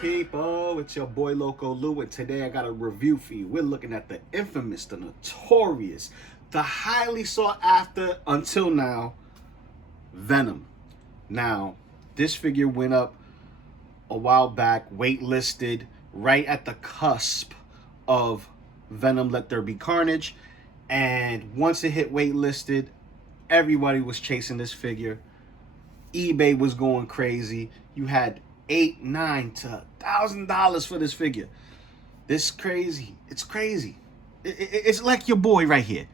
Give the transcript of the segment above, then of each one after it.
people? It's your boy Loco Lou, and today I got a review for you. We're looking at the infamous, the notorious, the highly sought after, until now, Venom. Now, this figure went up a while back, waitlisted, right at the cusp of Venom Let There Be Carnage. And once it hit waitlisted, everybody was chasing this figure. eBay was going crazy. You had $8, $9 to $1,000 for this figure. This crazy. It's crazy. It's like your boy right here.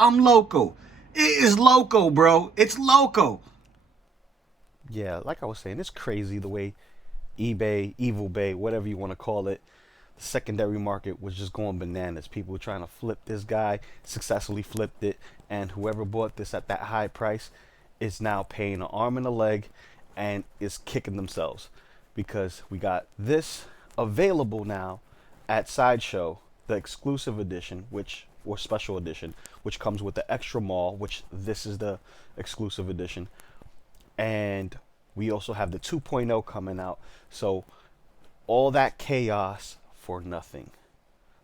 I'm Loco. It is Loco, bro. It's Loco. Yeah, like I was saying, it's crazy the way eBay, Evil Bay, whatever you want to call it, the secondary market was just going bananas. People were trying to flip this guy, successfully flipped it, and whoever bought this at that high price is now paying an arm and a leg and is kicking themselves because we got this available now at Sideshow, the exclusive edition, or special edition, which comes with the extra mall, which this is the exclusive edition. And we also have the 2.0 coming out. So all that chaos for nothing.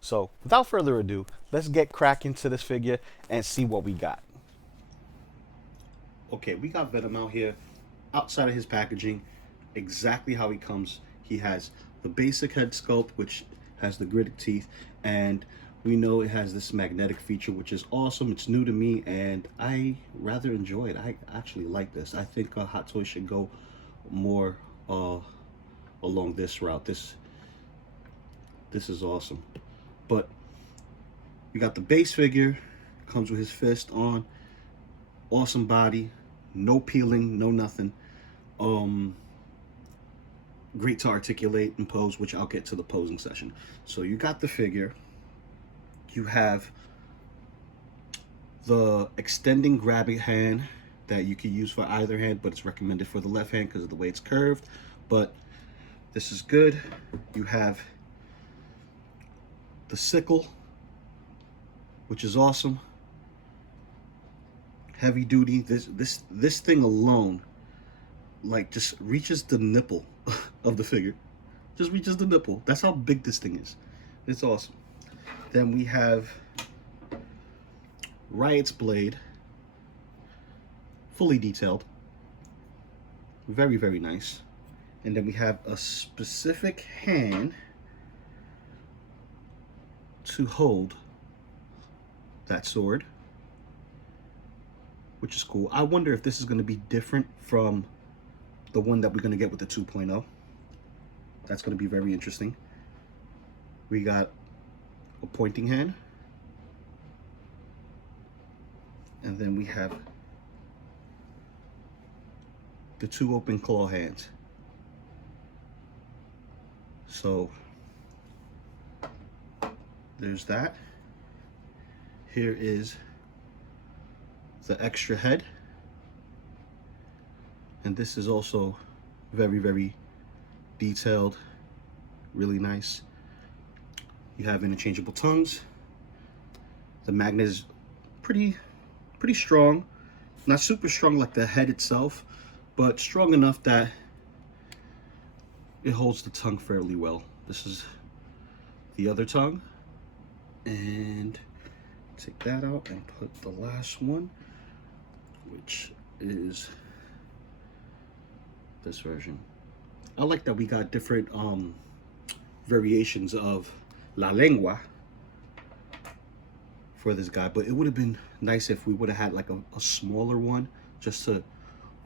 So without further ado, let's get cracking to this figure and see what we got. Okay, we got Venom out here, outside of his packaging, exactly how he comes. He has the basic head sculpt, which has the gritted teeth, and we know it has this magnetic feature, which is awesome. It's new to me, and I rather enjoy it. I actually like this. I think Hot Toys should go more along this route. This is awesome. But we got the base figure, comes with his fist on, awesome body, no peeling, no nothing. Great to articulate and pose, which I'll get to the posing session. So you got the figure. You have the extending grabbing hand that you can use for either hand, but it's recommended for the left hand because of the way it's curved. But this is good. You have the sickle, which is awesome. Heavy duty. This thing alone, like, just reaches the nipple of the figure. Just reaches the nipple. That's how big this thing is. It's awesome. Then we have Riot's blade, fully detailed. Very, very nice. And then we have a specific hand to hold that sword, which is cool. I wonder if this is going to be different from the one that we're going to get with the 2.0. That's going to be very interesting. We got a pointing hand, and then we have the two open claw hands. So there's that. Here is the extra head, and this is also very, very detailed, really nice. You have interchangeable tongues. The magnet is pretty strong, not super strong like the head itself, but strong enough that it holds the tongue fairly well. This is the other tongue, and take that out and put the last one, which is this version. I like that we got different variations of La Lengua for this guy, but it would have been nice if we would have had like a smaller one just to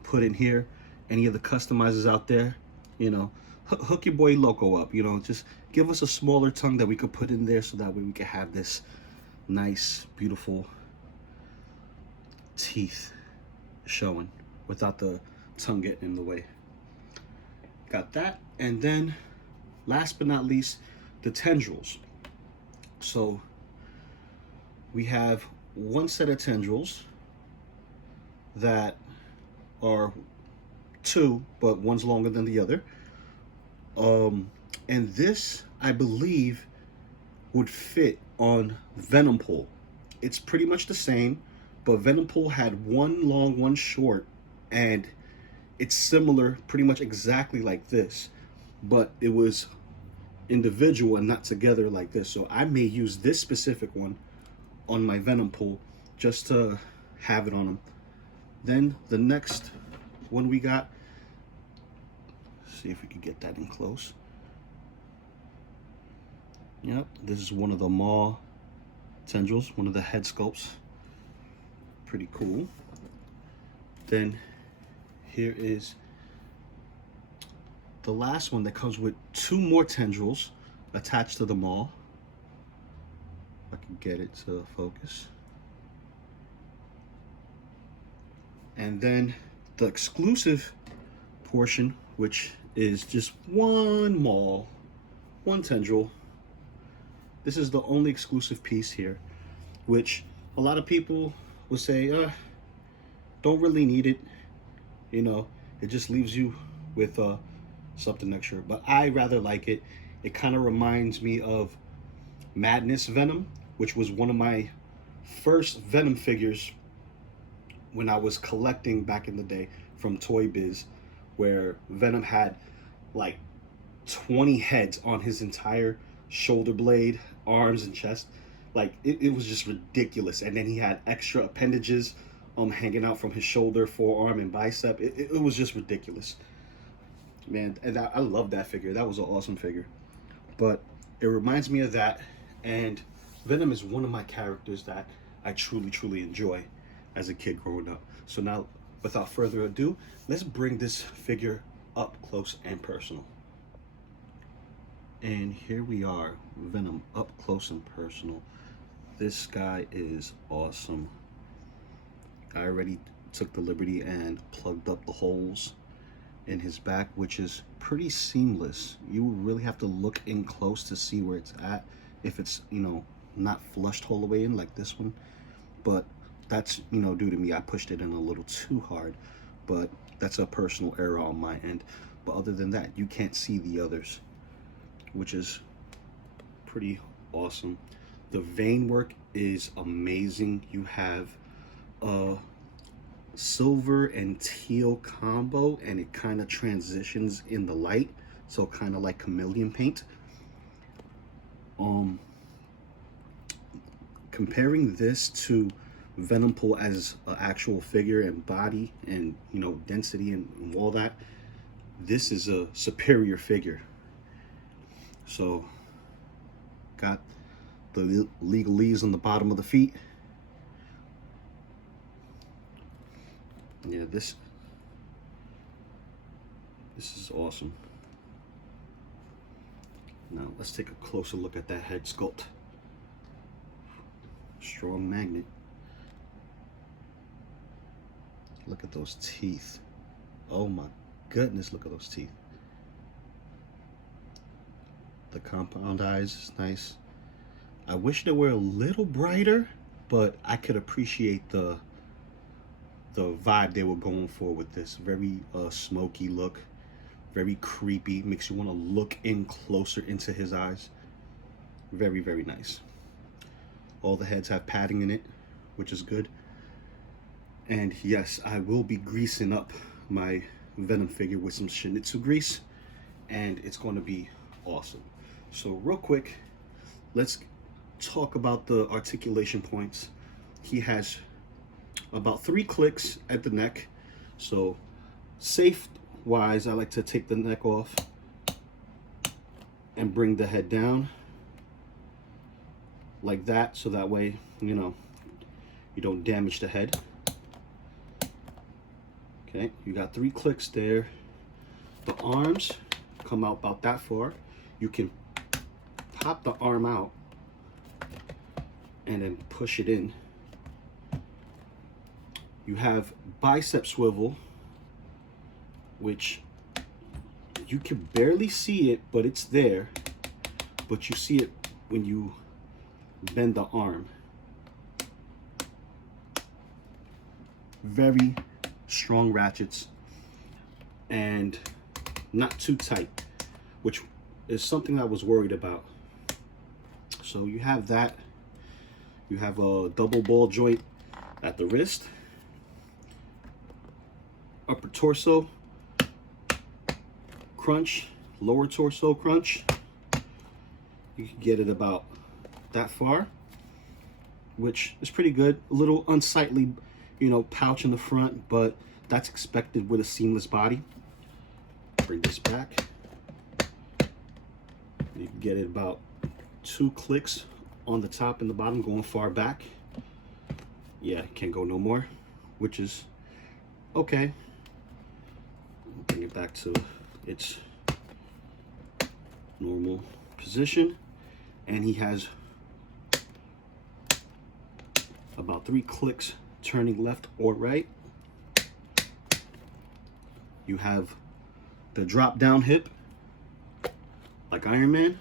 put in here. Any of the customizers out there, you know, hook your boy Loco up, you know, just give us a smaller tongue that we could put in there so that way we could have this nice, beautiful teeth showing without the tongue getting in the way. Got that. And then last but not least, the tendrils. So we have one set of tendrils that are two, but one's longer than the other. And this, I believe, would fit on Venom Pool. It's pretty much the same, but Venom Pool had one long, one short, and it's similar, pretty much exactly like this, but it was individual and not together like this. So I may use this specific one on my Venom pool just to have it on them. Then the next one we got, see if we can get that in close. Yep, this is one of the Maw tendrils, one of the head sculpts. Pretty cool. Then here is the last one that comes with 2 more tendrils attached to the Maw. If I can get it to focus. And then the exclusive portion, which is just one Maw, one tendril. This is the only exclusive piece here, which a lot of people will say, don't really need it. You know, it just leaves you with something extra. But I rather like it. It kind of reminds me of Madness Venom, which was one of my first Venom figures when I was collecting back in the day from Toy Biz, where Venom had like 20 heads on his entire shoulder blade, arms, and chest. Like it was just ridiculous. And then he had extra appendages hanging out from his shoulder, forearm, and bicep. It was just ridiculous, man. And I love that figure. That was an awesome figure. But it reminds me of that. And Venom is one of my characters that I truly enjoy as a kid growing up. So now, without further ado, let's bring this figure up close and personal. And here we are, Venom up close and personal. This guy is awesome. I already took the liberty and plugged up the holes in his back, which is pretty seamless. You really have to look in close to see where it's at, if it's, you know, not flushed all the way in like this one. But that's, you know, due to me. I pushed it in a little too hard, but that's a personal error on my end. But other than that, you can't see the others, which is pretty awesome. The vein work is amazing. You have a silver and teal combo, and it kind of transitions in the light, so kind of like chameleon paint. Comparing this to Venom Pool as an actual figure and body and, you know, density and all that, this is a superior figure. So got the legalese on the bottom of the feet. Yeah, this is awesome. Now let's take a closer look at that head sculpt. Strong magnet. Look at those teeth. Oh my goodness, look at those teeth. The compound eyes is nice. I wish they were a little brighter, but I could appreciate the vibe they were going for with this. Very smoky look, very creepy, makes you want to look in closer into his eyes. Very nice. All the heads have padding in it, which is good. And yes, I will be greasing up my Venom figure with some Shih-Tzu grease, and it's going to be awesome. So real quick, let's talk about the articulation points. He has about 3 clicks at the neck. So safe wise, I like to take the neck off and bring the head down like that, so that way, you know, you don't damage the head. Okay, you got 3 clicks there. The arms come out about that far. You can pop the arm out and then push it in. You have bicep swivel, which you can barely see it, but it's there. But you see it when you bend the arm. Very strong ratchets and not too tight, which is something I was worried about. So you have that. You have a double ball joint at the wrist, upper torso crunch, lower torso crunch, You can get it about that far, which is pretty good. A little unsightly, you know, pouch in the front, but that's expected with a seamless body. Bring this back. You can get it about 2 clicks on the top and the bottom, going far back. Yeah, can't go no more, which is okay. Bring it back to its normal position, and he has about 3 clicks turning left or right. You have the drop down hip like Iron Man,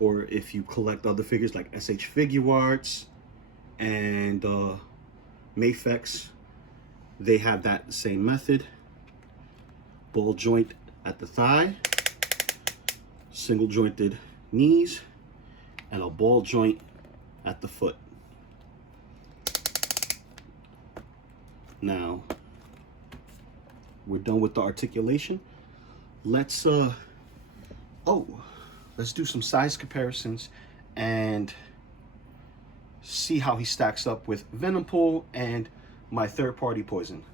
or if you collect other figures like SH Figuarts and Mafex, they have that same method. Ball joint at the thigh, single jointed knees, and a ball joint at the foot. Now we're done with the articulation. Let's do some size comparisons and see how he stacks up with Venom Pool and my third-party Poison.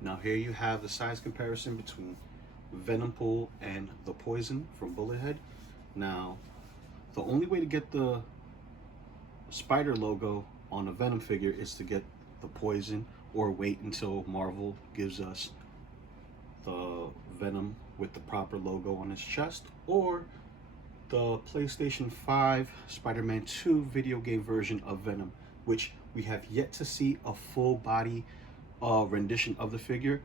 Now here you have the size comparison between Venom Pool and the Poison from Bullethead. Now, the only way to get the spider logo on a Venom figure is to get the Poison, or wait until Marvel gives us the Venom with the proper logo on his chest, or the PlayStation 5 Spider-Man 2 video game version of Venom, which we have yet to see a full body rendition of the figure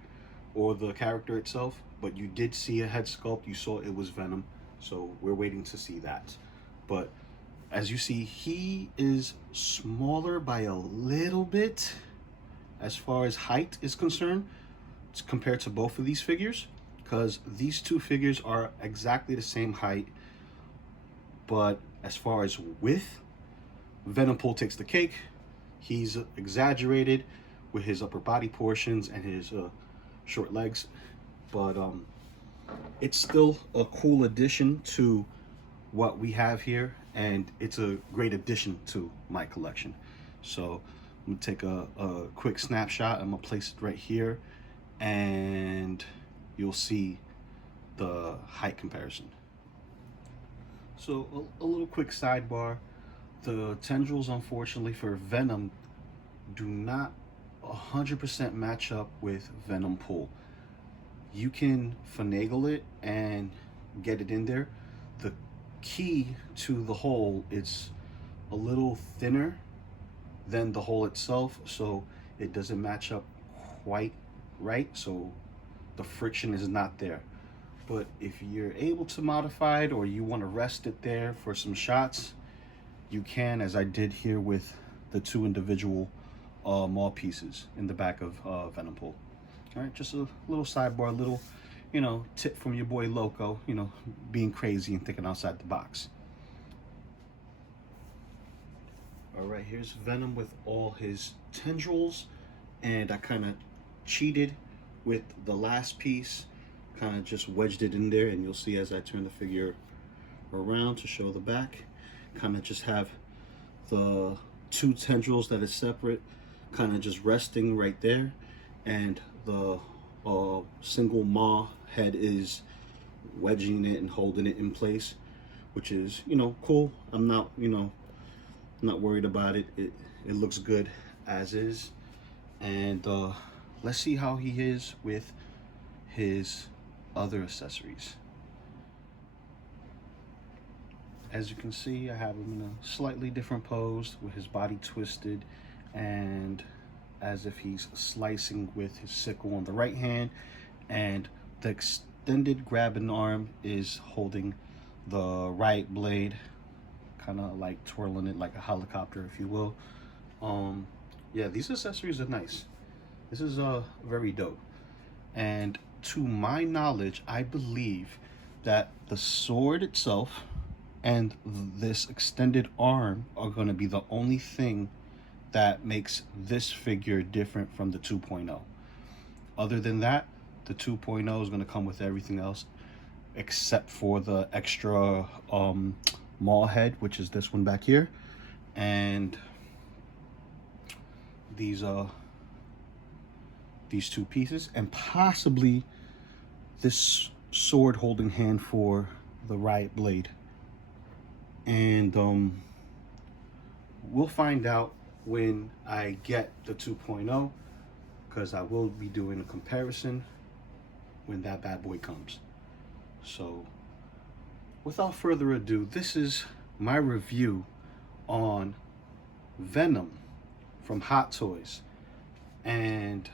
or the character itself, but you did see a head sculpt. You saw it was Venom, so we're waiting to see that. But as you see, he is smaller by a little bit as far as height is concerned compared to both of these figures, because these two figures are exactly the same height, but as far as width, Venom Pool takes the cake. He's exaggerated with his upper body portions and his short legs, but it's still a cool addition to what we have here, and it's a great addition to my collection. So I'm gonna take a quick snapshot. I'm gonna place it right here, and you'll see the height comparison. So a little quick sidebar. The tendrils, unfortunately, for Venom do not 100% match up with Venom Pool. You can finagle it and get it in there. The key to the hole is a little thinner than the hole itself, so it doesn't match up quite right, so the friction is not there. But if you're able to modify it, or you want to rest it there for some shots, you can, as I did here with the 2 individual maul pieces in the back of Venom Pool. All right, just a little sidebar, a little, you know, tip from your boy Loco, you know, being crazy and thinking outside the box. All right, here's Venom with all his tendrils, and I kind of cheated with the last piece, kind of just wedged it in there, and you'll see as I turn the figure around to show the back, kind of just have the 2 tendrils that is separate kind of just resting right there, and the single maw head is wedging it and holding it in place, which is, you know, cool. I'm not, you know, not worried about it. It looks good as is. And let's see how he is with his other accessories. As you can see, I have him in a slightly different pose with his body twisted and as if he's slicing with his sickle on the right hand, and the extended grabbing arm is holding the right blade, kind of like twirling it like a helicopter, if you will. Yeah, these accessories are nice. This is very dope. And to my knowledge, I believe that the sword itself and this extended arm are going to be the only thing that makes this figure different from the 2.0. Other than that, The 2.0 is going to come with everything else except for the extra maul head, which is this one back here, and these two pieces, and possibly this sword holding hand for the riot blade. And we'll find out when I get the 2.0, because I will be doing a comparison when that bad boy comes. So without further ado, this is my review on Venom from Hot Toys, and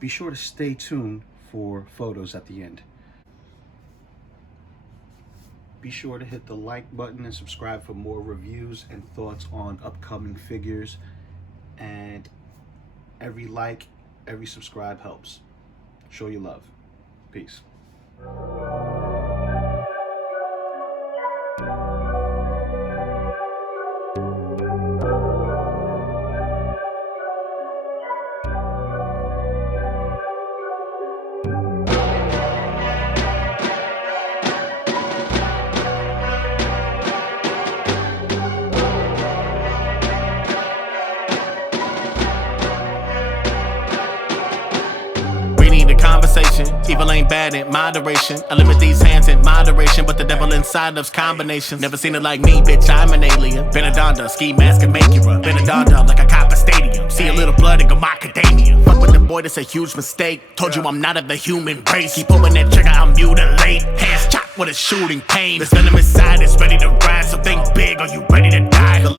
be sure to stay tuned for photos at the end. Be sure to hit the like button and subscribe for more reviews and thoughts on upcoming figures, and every like, every subscribe helps. Show your love. Peace. Conversation, evil ain't bad in moderation. I limit these hands in moderation, but the devil inside loves combinations. Never seen it like me, bitch, I'm an alien. Benedonda, ski mask and make you run. Benedonda like a copper stadium. See a little blood and go macadamia. Fuck with the boy, that's a huge mistake. Told you I'm not of the human race. Keep pulling that trigger, I'll mutilate. Hands chopped with a shooting pain. This venomous side is ready to rise, so